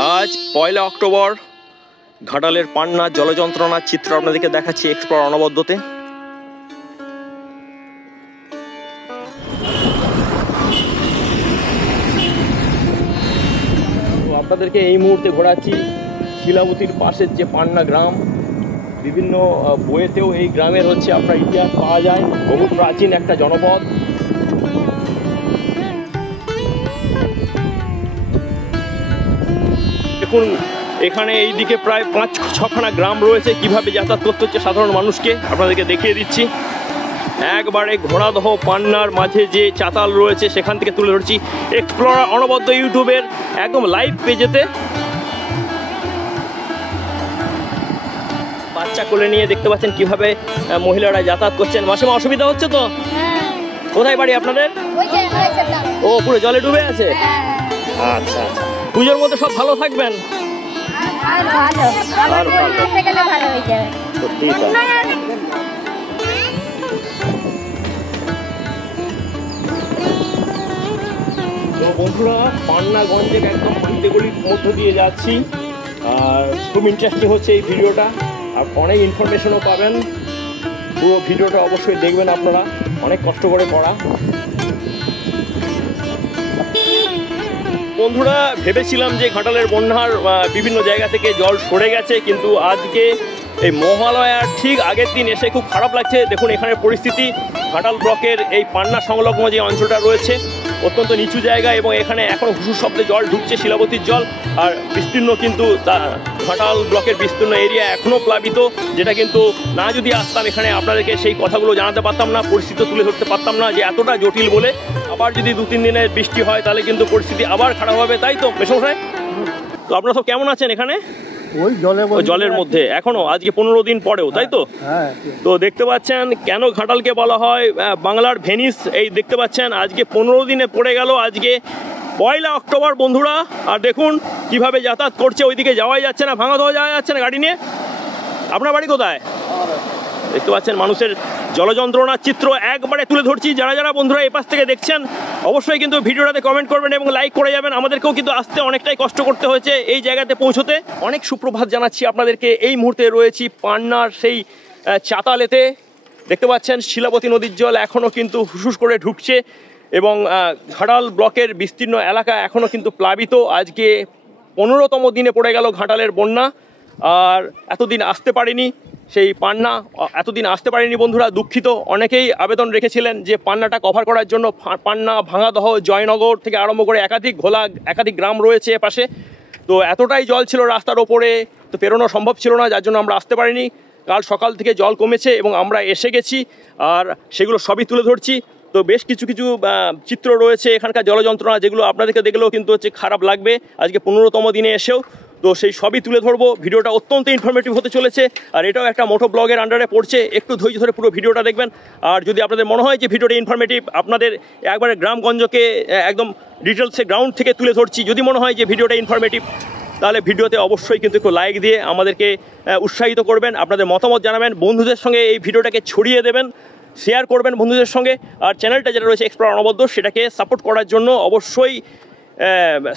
আজ 1 অক্টোবর ঘাটালের পান্না জলযন্ত্রণার চিত্র আপনাদেরকে দেখাচ্ছি এক্সপ্লোর অনবদ্যতে। আপনাদেরকে এই মুহূর্তে ঘোরাচ্ছি শিলাবতীর পাশের যে পান্না গ্রাম। বিভিন্ন বইয়েতেও এই গ্রামের আপনার ইতিহাস পাওয়া যায়। বহু প্রাচীন একটা জনপদ। দেখুন এখানে এইদিকে প্রায় 5-6খানা গ্রাম রয়েছে। কিভাবে যাতায়াত করতে হচ্ছে সাধারণ মানুষকে আপনাদেরকে দেখিয়ে দিচ্ছি। একবারে ঘোড়াদহ পান্নার মাঝে যে চাতাল রয়েছে সেখান থেকে তুলে ধরছি এক্সপ্লোরার অনবদ্য ইউটিউবের একদম লাইভ পেজেতে। বাচ্চা কোলে নিয়ে দেখতে পাচ্ছেন কিভাবে মহিলারা যাতায়াত করছেন। মাসিমা অসুবিধা হচ্ছে তো? কোথায় বাড়ি আপনাদের? ও পুরো জলে ডুবে আছে। আচ্ছা আচ্ছা, পুজোর মধ্যে সব ভালো থাকবেন। তো বন্ধুরা, পান্নাগঞ্জের একদম গলির মধ্য দিয়ে যাচ্ছি। আর খুব ইন্টারেস্টিং হচ্ছে এই ভিডিওটা, আর অনেক ইনফরমেশনও পাবেন। পুরো ভিডিওটা অবশ্যই দেখবেন আপনারা, অনেক কষ্ট করে করা। বন্ধুরা, ভেবেছিলাম যে ঘাটালের বন্যার বিভিন্ন জায়গা থেকে জল সরে গেছে, কিন্তু আজকে এই মহালয়ার ঠিক আগের দিন এসে খুব খারাপ লাগছে। দেখুন এখানের পরিস্থিতি। ঘাটাল ব্লকের এই পান্না সংলগ্ন যে অঞ্চলটা রয়েছে অত্যন্ত নিচু জায়গা, এবং এখানে এখনও হুসুর শব্দে জল ঢুকছে, শিলাবতীর জল। আর বিস্তীর্ণ কিন্তু ঘাটাল ব্লকের বিস্তীর্ণ এরিয়া এখনও প্লাবিত, যেটা কিন্তু না যদি আসতাম এখানে আপনাদেরকে সেই কথাগুলো জানাতে পারতাম না, পরিস্থিতি তুলে ধরতে পারতাম না যে এতটা জটিল বলে। আবার যদি 2-3 দিনের বৃষ্টি হয় তাহলে কিন্তু পরিস্থিতি আবার খারাপ হবে, তাই তো মেশমশাই? তো আপনারা সব কেমন আছেন এখানে? ওই জলের মধ্যে এখনো, আজকে 15 দিন পরেও, তাই তো? তো দেখতে পাচ্ছেন কেন ঘাটালকে বলা হয় বাংলার ভেনিস। এই দেখতে পাচ্ছেন আজকে 15 দিনে পড়ে গেল আজকে 1 অক্টোবর বন্ধুরা। আর দেখুন কিভাবে যাতায়াত করছে, ওইদিকে যাওয়াই যাচ্ছে না, ভাঙাদহ যাওয়া যাচ্ছে না গাড়ি নিয়ে। আপনার বাড়ি কোথায়? দেখতে পাচ্ছেন মানুষের জলযন্ত্রণার চিত্র একবারে তুলে ধরছি। যারা যারা বন্ধুরা এই পাশ থেকে দেখছেন অবশ্যই কিন্তু ভিডিওটাতে কমেন্ট করবেন এবং লাইক করে যাবেন। আমাদেরকেও কিন্তু আসতে অনেকটাই কষ্ট করতে হয়েছে এই জায়গাতে পৌঁছতে। অনেক সুপ্রভাত জানাচ্ছি আপনাদেরকে। এই মুহূর্তে রয়েছি পান্নার সেই চাতালেতে। দেখতে পাচ্ছেন শিলাবতী নদীর জল এখনও কিন্তু হুসুস করে ঢুকছে, এবং ঘাটাল ব্লকের বিস্তীর্ণ এলাকা এখনও কিন্তু প্লাবিত। আজকে 15তম দিনে পড়ে গেল ঘাটালের বন্যা। আর এতদিন আসতে পারেনি সেই পান্না, এতদিন আসতে পারেনি বন্ধুরা, দুঃখিত। অনেকেই আবেদন রেখেছিলেন যে পান্নাটা কভার করার জন্য। পান্না, ভাঙাদহ, জয়নগর থেকে আরম্ভ করে একাধিক গ্রাম রয়েছে পাশে। তো এতটাই জল ছিল রাস্তার ওপরে, তো পেরোনো সম্ভব ছিল না, যার জন্য আমরা আসতে পারিনি। কাল সকাল থেকে জল কমেছে এবং আমরা এসে গেছি, আর সেগুলো সবই তুলে ধরছি। তো বেশ কিছু চিত্র রয়েছে এখানকার জলযন্ত্রণা, যেগুলো আপনাদেরকে দেখলেও কিন্তু খারাপ লাগবে আজকে 15তম দিনে এসেও। তো সেই সবই তুলে ধরবো। ভিডিওটা অত্যন্ত ইনফরমেটিভ হতে চলেছে, আর এটাও একটা মোটো ব্লগের আন্ডারে পড়ছে। একটু ধৈর্য ধরে পুরো ভিডিওটা দেখবেন। আর যদি আপনাদের মনে হয় যে ভিডিওটা ইনফরমেটিভ, আপনাদের একবারে গ্রামগঞ্জকে একদম ডিটেলসে গ্রাউন্ড থেকে তুলে ধরছি, যদি মনে হয় যে ভিডিওটা ইনফরমেটিভ, তাহলে ভিডিওতে অবশ্যই কিন্তু একটু লাইক দিয়ে আমাদেরকে উৎসাহিত করবেন, আপনাদের মতামত জানাবেন, বন্ধুদের সঙ্গে এই ভিডিওটাকে ছড়িয়ে দেবেন, শেয়ার করবেন বন্ধুদের সঙ্গে। আর চ্যানেলটা যেটা রয়েছে এক্সপ্লোর অনবদ্য, সেটাকে সাপোর্ট করার জন্য অবশ্যই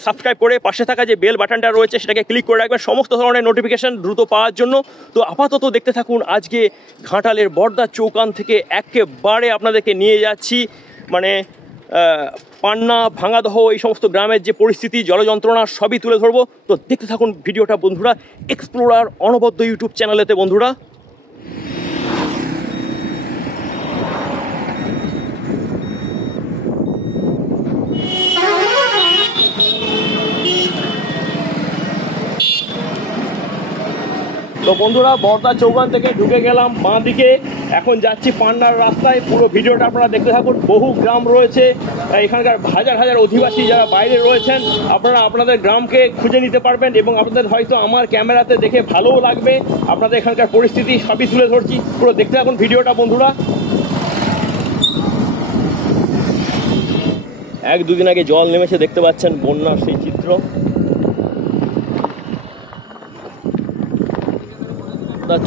সাবস্ক্রাইব করে পাশে থাকা যে বেল বাটনটা রয়েছে সেটাকে ক্লিক করে রাখবেন সমস্ত ধরনের নোটিফিকেশান দ্রুত পাওয়ার জন্য। তো আপাতত দেখতে থাকুন আজকে ঘাটালের বর্দা চৌকান থেকে একেবারে আপনাদেরকে নিয়ে যাচ্ছি মানে পান্না, ভাঙাদহ এই সমস্ত গ্রামের যে পরিস্থিতি, জলযন্ত্রণা সবই তুলে ধরবো। তো দেখতে থাকুন ভিডিওটা বন্ধুরা এক্সপ্লোরার অনবদ্য ইউটিউব চ্যানেলেতে বন্ধুরা। তো বন্ধুরা, বর্দা চৌকান থেকে ঢুকে গেলাম বাঁ দিকে, এখন যাচ্ছি পান্নার রাস্তায়। পুরো ভিডিওটা আপনারা দেখতে থাকুন। বহু গ্রাম রয়েছে এখানকার, হাজার হাজার অধিবাসী যারা বাইরে রয়েছেন, আপনারা আপনাদের গ্রামকে খুঁজে নিতে পারবেন, এবং আপনাদের হয়তো আমার ক্যামেরাতে দেখে ভালোও লাগবে। আপনাদের এখানকার পরিস্থিতি সবই তুলে ধরছি, পুরো দেখতে থাকুন ভিডিওটা বন্ধুরা। 1-2 দিন আগে জল নেমেছে, দেখতে পাচ্ছেন বন্যার সেই চিত্র।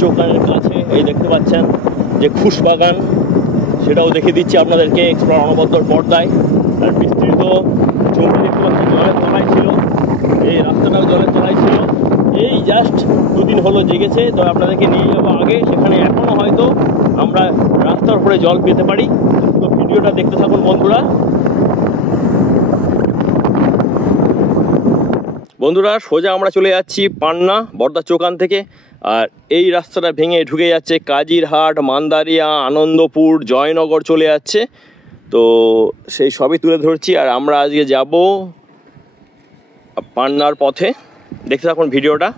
চৌকানের কাছে এই দেখতে পাচ্ছেন যে খুশ বাগান, সেটাও দেখে দিচ্ছি আপনাদেরকে এক্সপ্লোর অনবদ্যর পর্দায়। আর বিস্তৃত জমি দেখতে পাচ্ছি জলের তলায় ছিল, এই রাস্তাটাও জলের তলায় গেছে, তো আপনাদেরকে নিয়ে যাবো আগে, সেখানে এখনও হয়তো আমরা রাস্তার উপরে জল পেতে পারি। তো ভিডিওটা দেখতে থাকুন বন্ধুরা। বন্ধুরা সোজা আমরা চলে যাচ্ছি পান্না বর্দা চৌকান থেকে, আর এই রাস্তাটা ভেঙে ঢুকে যাচ্ছে কাজিরহাট, মান্দারিয়া, আনন্দপুর, জয়নগর চলে যাচ্ছে। তো সেই সবই তুলে ধরছি, আর আমরা আজকে যাব পান্নার পথে। দেখতে থাকুন ভিডিওটা।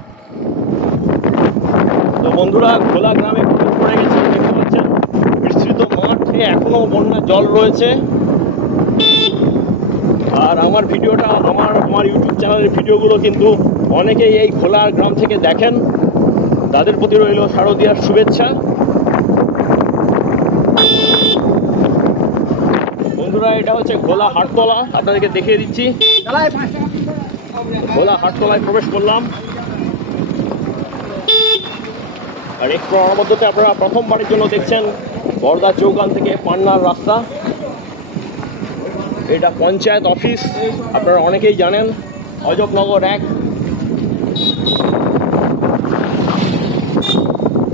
তো বন্ধুরা খোলা গ্রামে প্রবেশ করে গেছে, দেখতে পাচ্ছেন বিস্তৃত মাঠে এখনো বন্যার জল রয়েছে। আর আমার ভিডিওটা আমার ইউটিউব চ্যানেলের ভিডিওগুলো কিন্তু অনেকেই এই খোলা গ্রাম থেকে দেখেন, তাদের প্রতি রইল শারদীয়ার শুভেচ্ছা। বন্ধুরা এটা হচ্ছে খোলা হাটতলা, আপনাদেরকে দেখিয়ে দিচ্ছি। খোলা হাটতলায় প্রবেশ করলাম, আর একটু অনবদ্যতে আপনারা প্রথমবারের জন্য দেখছেন বর্দা চৌকান থেকে পান্নার রাস্তা। এটা পঞ্চায়েত অফিস, আপনারা অনেকেই জানেন, অজবনগর 1।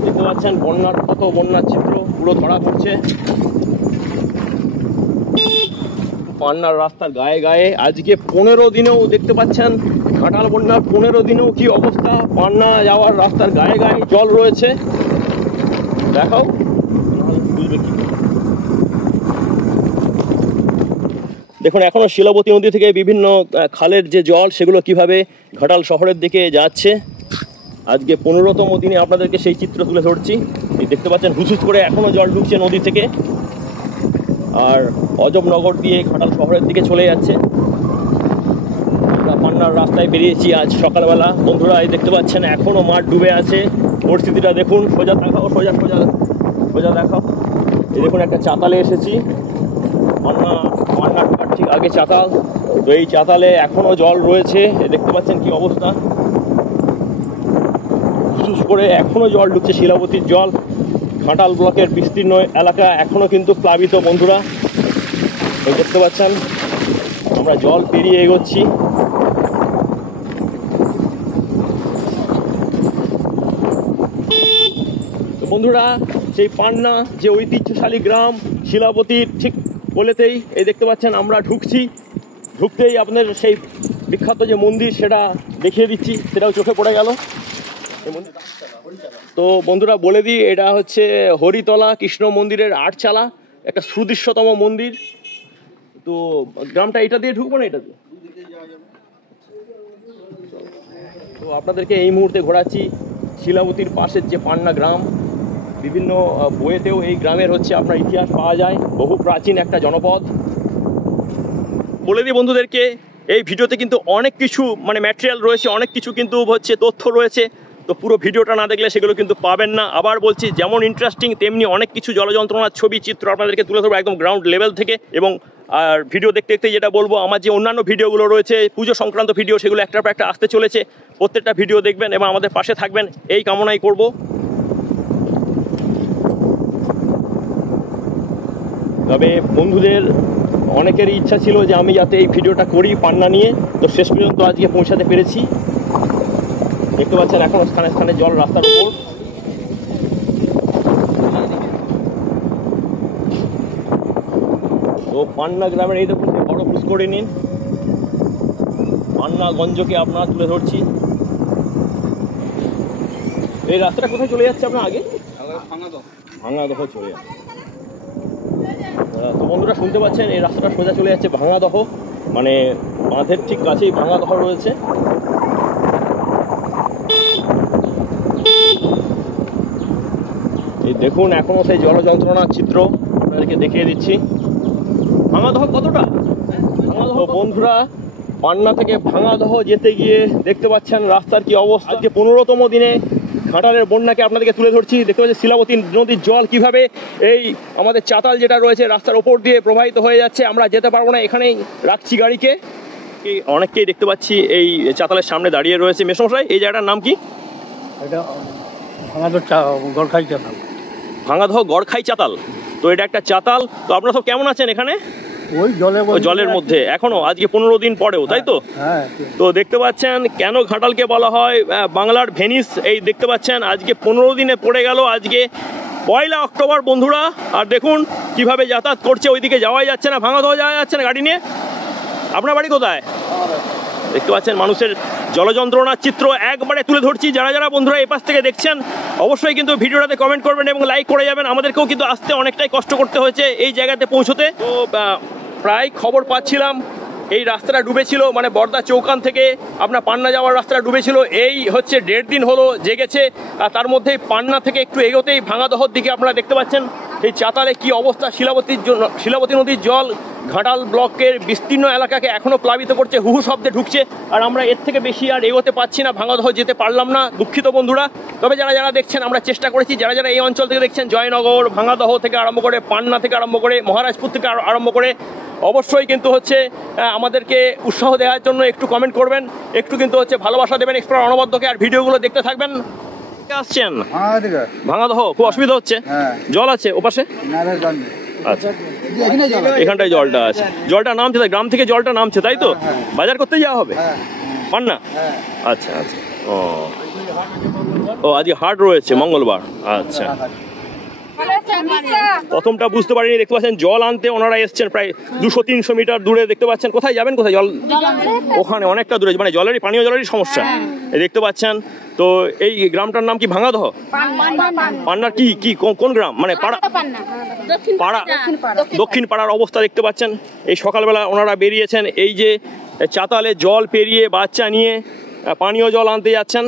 দেখতে পাচ্ছেন বন্যার চিত্র পুরো ধরা পড়ছে পান্নার রাস্তার গায়ে গায়ে। আজকে 15 দিনেও দেখতে পাচ্ছেন ঘাটাল বন্যার 15 দিনেও কি অবস্থা, পান্না যাওয়ার রাস্তার গায়ে গায়ে জল রয়েছে। দেখাও, বুঝবে কি। দেখুন এখনো শিলাবতী নদী থেকে বিভিন্ন খালের যে জল সেগুলো কিভাবে ঘাটাল শহরের দিকে যাচ্ছে। আজকে 15তম দিনে আপনাদেরকে সেই চিত্র তুলে ধরছি। দেখতে পাচ্ছেন হুসুস করে এখনো জল ঢুকছে নদী থেকে, আর অজবনগর দিয়ে ঘাটাল শহরের দিকে চলে যাচ্ছে। আমরা পান্নার রাস্তায় বেরিয়েছি আজ সকালবেলা। বন্ধুরা এই দেখতে পাচ্ছেন এখনো মাঠ ডুবে আছে, পরিস্থিতিটা দেখুন। সোজা দেখাও, সোজা সোজা সোজা দেখাও। এই দেখুন একটা চাতালে এসেছি, পান্না ঢোকার ঠিক আগে চাতাল। তো এই চাতালে এখনো জল রয়েছে, দেখতে পাচ্ছেন কি অবস্থা। হুসুস করে এখনো জল ঢুকছে, শিলাবতীর জল। ঘাটাল ব্লকের বিস্তীর্ণ এলাকা এখনো কিন্তু প্লাবিত বন্ধুরা, দেখতে পাচ্ছেন। আমরা জল পেরিয়ে এগোচ্ছি। তো বন্ধুরা সেই পান্না যে ঐতিহ্যশালী গ্রাম শিলাবতীর ঠিক বলেতেই এই দেখতে পাচ্ছেন আমরা ঢুকতেই আপনাদের সেই বিখ্যাত যে মন্দির সেটা দেখিয়ে দিচ্ছি, সেটাও চোখে পড়ে গেল। তো বন্ধুরা বলে দিই, এটা হচ্ছে হরিতলা কৃষ্ণ মন্দিরের 8 চালা, একটা সুদৃশ্যতম মন্দির। তো গ্রামটা এটা দিয়ে ঢুকবো না, এটা দিয়ে। তো আপনাদেরকে এই মুহূর্তে ঘোরাচ্ছি শিলাবতীর পাশের যে পান্না গ্রাম। বিভিন্ন বইয়েতেও এই গ্রামের হচ্ছে আপনার ইতিহাস পাওয়া যায়, বহু প্রাচীন একটা জনপদ। বলে দিই বন্ধুদেরকে, এই ভিডিওতে কিন্তু অনেক কিছু ম্যাটেরিয়াল রয়েছে, অনেক কিছু কিন্তু হচ্ছে তথ্য রয়েছে। তো পুরো ভিডিওটা না দেখলে সেগুলো কিন্তু পাবেন না। আবার বলছি, যেমন ইন্টারেস্টিং তেমনি অনেক কিছু জলযন্ত্রণার ছবি চিত্র আপনাদেরকে তুলে ধরবো একদম গ্রাউন্ড লেভেল থেকে। এবং আর ভিডিও দেখতে দেখতে যেটা বলবো, আমার যে অন্যান্য ভিডিওগুলো রয়েছে পুজো সংক্রান্ত ভিডিও, সেগুলো একটার পর একটা আসতে চলেছে। প্রত্যেকটা ভিডিও দেখবেন এবং আমাদের পাশে থাকবেন, এই কামনাই করব। তবে বন্ধুদের অনেকেরই ইচ্ছা ছিল যে আমি যাতে এই ভিডিওটা করি পান্না নিয়ে, তো শেষ পর্যন্ত আজকে পৌঁছাতে পেরেছি। দেখতে পাচ্ছেন এখন স্থানে স্থানে জল রাস্তার উপর। তো পান্না গ্রামের এই দেখুন বড় পুষ্করিণী, পান্নাগঞ্জকে আপনারা তুলে ধরছি। এই রাস্তাটা কোথায় চলে যাচ্ছে আপনার আগে? ভাঙাদহ চলে যাচ্ছে। তো বন্ধুরা শুনতে পাচ্ছেন এই রাস্তাটা সোজা চলে যাচ্ছে ভাঙাদহ, বাঁধের ঠিক কাছেই ভাঙাদহ রয়েছে। এই দেখুন এখনো সেই জলযন্ত্রণার চিত্র আপনাদেরকে দেখিয়ে দিচ্ছি। ভাঙাদহ কতটা? ভাঙাদহ বন্ধুরা পান্না থেকে ভাঙাদহ যেতে গিয়ে দেখতে পাচ্ছেন রাস্তার কি অবস্থা। আজকে 15তম দিনে ঘাটালের বন্যাকে আপনাদেরকে তুলে ধরছি। দেখতে পাচ্ছি শিলাবতী নদীর জল কিভাবে এই আমাদের চাতাল যেটা রয়েছে রাস্তার ওপর দিয়ে প্রবাহিত হয়ে যাচ্ছে। আমরা যেতে পারবো না, এখানেই রাখছি গাড়িকে। অনেককেই দেখতে পাচ্ছি এই চাতালের সামনে দাঁড়িয়ে রয়েছে। মেসমশাই এই জায়গাটার নাম কি? এটা ভাঙাদহ গড়খাই চাতাল। ভাঙাদহ গড়খাই চাতাল। তো এটা একটা চাতাল। তো আপনারা সব কেমন আছেন এখানে? ওই জলের মধ্যে এখনো আজকে 15 দিন পরেও, তাই তো? হ্যাঁ। তো দেখতে পাচ্ছেন কেন ঘাটালকে বলা হয় বাংলার ভেনিস। এই দেখতে পাচ্ছেন আজকে 15 দিনে পড়ে গেল আজকে 1 অক্টোবর বন্ধুরা। আর দেখুন কিভাবে যাতায়াত করছে, ওইদিকে যাওয়াই যাচ্ছে না, ভাঙাদহ যাওয়া যাচ্ছে না গাড়ি নিয়ে। আপনার বাড়ি কোথায়? দেখতে পাচ্ছেন মানুষের জলযন্ত্রণার চিত্র একবারে তুলে ধরছি। যারা যারা বন্ধুরা এই পাশ থেকে দেখছেন অবশ্যই কিন্তু ভিডিওটাতে কমেন্ট করবেন এবং লাইক করে যাবেন। আমাদেরকেও কিন্তু আসতে অনেকটাই কষ্ট করতে হয়েছে এই জায়গাতে পৌঁছতে। তো প্রায় খবর পাচ্ছিলাম এই রাস্তাটা ডুবেছিল, মানে বর্দা চৌকান থেকে আপনার পান্না যাওয়ার রাস্তাটা ডুবেছিল। এই হচ্ছে 1.5 দিন হলো জেগেছে। আর তার মধ্যেই পান্না থেকে একটু এগোতেই ভাঙাদহর দিকে আপনারা দেখতে পাচ্ছেন এই চাতালে কি অবস্থা। শিলাবতী নদীর জল ঘাটাল ব্লকের বিস্তীর্ণ এলাকাকে এখনো প্লাবিত করছে, হুহু শব্দে ঢুকছে। আর আমরা এর থেকে বেশি আর এগোতে পারছি না, ভাঙাদহ যেতে পারলাম না, দুঃখিত বন্ধুরা। তবে যারা যারা দেখছেন আমরা চেষ্টা করেছি, যারা যারা এই অঞ্চল থেকে দেখছেন, জয়নগর, ভাঙাদহ থেকে আরম্ভ করে, পান্না থেকে আরম্ভ করে, মহারাজপুর থেকে আরম্ভ করে, অবশ্যই কিন্তু হচ্ছে আমাদেরকে উৎসাহ দেওয়ার জন্য একটু কমেন্ট করবেন, একটু কিন্তু হচ্ছে ভালোবাসা দেবেন এক্সপ্লোর অনবদ্যকে, আর ভিডিওগুলো দেখতে থাকবেন। আসছেন ভাঙাদহ, খুব অসুবিধা হচ্ছে, জল আছে ওপাশে? আচ্ছা, এখানটায় জলটা আছে, জলটা নামছে, তাই গ্রাম থেকে জলটা নামছে, তাই তো? বাজার করতে যাওয়া হবে পান্না? আচ্ছা আচ্ছা, ও আজকে হাট রয়েছে মঙ্গলবার। আচ্ছা, প্রথমটা বুঝতে পারিনি। দেখতে পাচ্ছেন জল আনতে ওনারা এসছেন প্রায় 200-300 মিটার দূরে। দেখতে পাচ্ছেন কোথায় যাবেন, কোথায় জল? ওখানে অনেকটা দূরে, মানে জলেরই, পানীয় জলেরই সমস্যা। দেখতে পাচ্ছেন তো এই গ্রামটার নাম কি? ভাঙাদহ? পান্নার কি কোন গ্রাম, মানে পাড়া? দক্ষিণ পাড়ার অবস্থা দেখতে পাচ্ছেন। এই সকালবেলা ওনারা বেরিয়েছেন এই যে চাতালে জল পেরিয়ে বাচ্চা নিয়ে পানীয় জল আনতে যাচ্ছেন।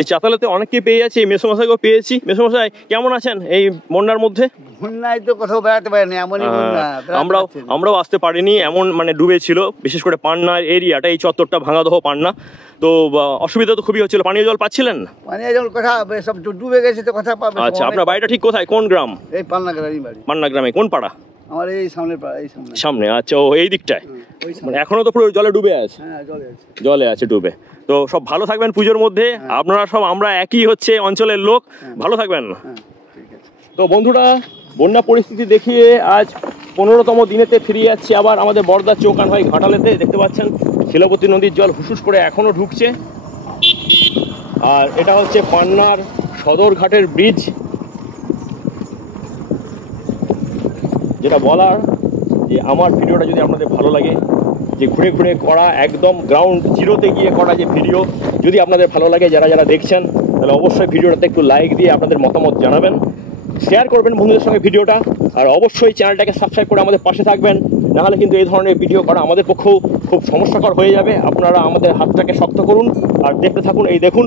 এই চাতালেতে অনেককে পেয়ে যাচ্ছি, মেসোমশাইকেও পেয়েছি। মেসোমশাই কেমন আছেন এই বন্যার মধ্যে? বন্যায় তো কোথাও বেড়াতে পারিনি, এমনই বন্যা। আমরাও আসতে পারিনি, এমন মানে ডুবেছিল বিশেষ করে পান্নার এরিয়াটা, এই চত্বরটা ভাঙাদহ পান্না। তো অসুবিধা তো খুবই হচ্ছিল। পানীয় জল পাচ্ছিলেন? পানীয় জল কোথা, সব ডুবে গেছে তো কোথা পাবে? আচ্ছা, আপনার বাড়িটা ঠিক কোথায়, কোন গ্রাম? এই পান্না গ্রামে বাড়ি। পান্না গ্রামে কোন পাড়া? আমার এই সামনের পাড়া, এই সামনে। আচ্ছা, ও এই দিকটায়, মানে এখনো তো পুরো জলে ডুবে আছে? হ্যাঁ, জলে আছে ডুবে। তো সব ভালো থাকবেন পুজোর মধ্যে, আপনারা সব, আমরা একই হচ্ছে অঞ্চলের লোক, ভালো থাকবেন। তো বন্ধুরা, বন্যা পরিস্থিতি দেখিয়ে আজ 15তম দিনেতে ফিরে যাচ্ছি আবার আমাদের বর্দার চৌকান হয় ঘাটালেতে। দেখতে পাচ্ছেন শিলাবতী নদীর জল হুসুস করে এখনো ঢুকছে। আর এটা হচ্ছে পান্নার সদরঘাটের ব্রিজ। যেটা বলার যে আমার ভিডিওটা যদি আপনাদের ভালো লাগে, যে ঘুরে ঘুরে করা, একদম গ্রাউন্ড জিরোতে গিয়ে করা যে ভিডিও, যদি আপনাদের ভালো লাগে, যারা যারা দেখছেন, তাহলে অবশ্যই ভিডিওটাতে একটু লাইক দিয়ে আপনাদের মতামত জানাবেন, শেয়ার করবেন বন্ধুদের সঙ্গে ভিডিওটা, আর অবশ্যই চ্যানেলটাকে সাবস্ক্রাইব করে আমাদের পাশে থাকবেন। নাহলে কিন্তু এই ধরনের ভিডিও করা আমাদের পক্ষেও খুব সমস্যাকর হয়ে যাবে। আপনারা আমাদের হাতটাকে শক্ত করুন আর দেখতে থাকুন। এই দেখুন,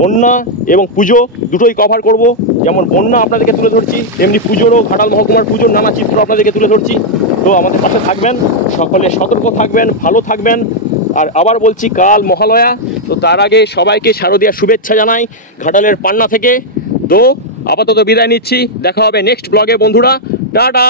বন্যা এবং পুজো দুটোই কভার করব। যেমন বন্যা আপনাদেরকে তুলে ধরছি, তেমনি পুজোরও, ঘাটাল মহকুমার পুজোর নানা চিত্র আপনাদেরকে তুলে ধরছি। তো আমাদের পাশে থাকবেন, সকলে সতর্ক থাকবেন, ভালো থাকবেন। আর আবার বলছি, কাল মহালয়া, তো তার আগে সবাইকে শারদীয়ার শুভেচ্ছা জানাই ঘাটালের পান্না থেকে। তো আপাতত বিদায় নিচ্ছি, দেখা হবে নেক্সট ব্লগে বন্ধুরা, টাটা।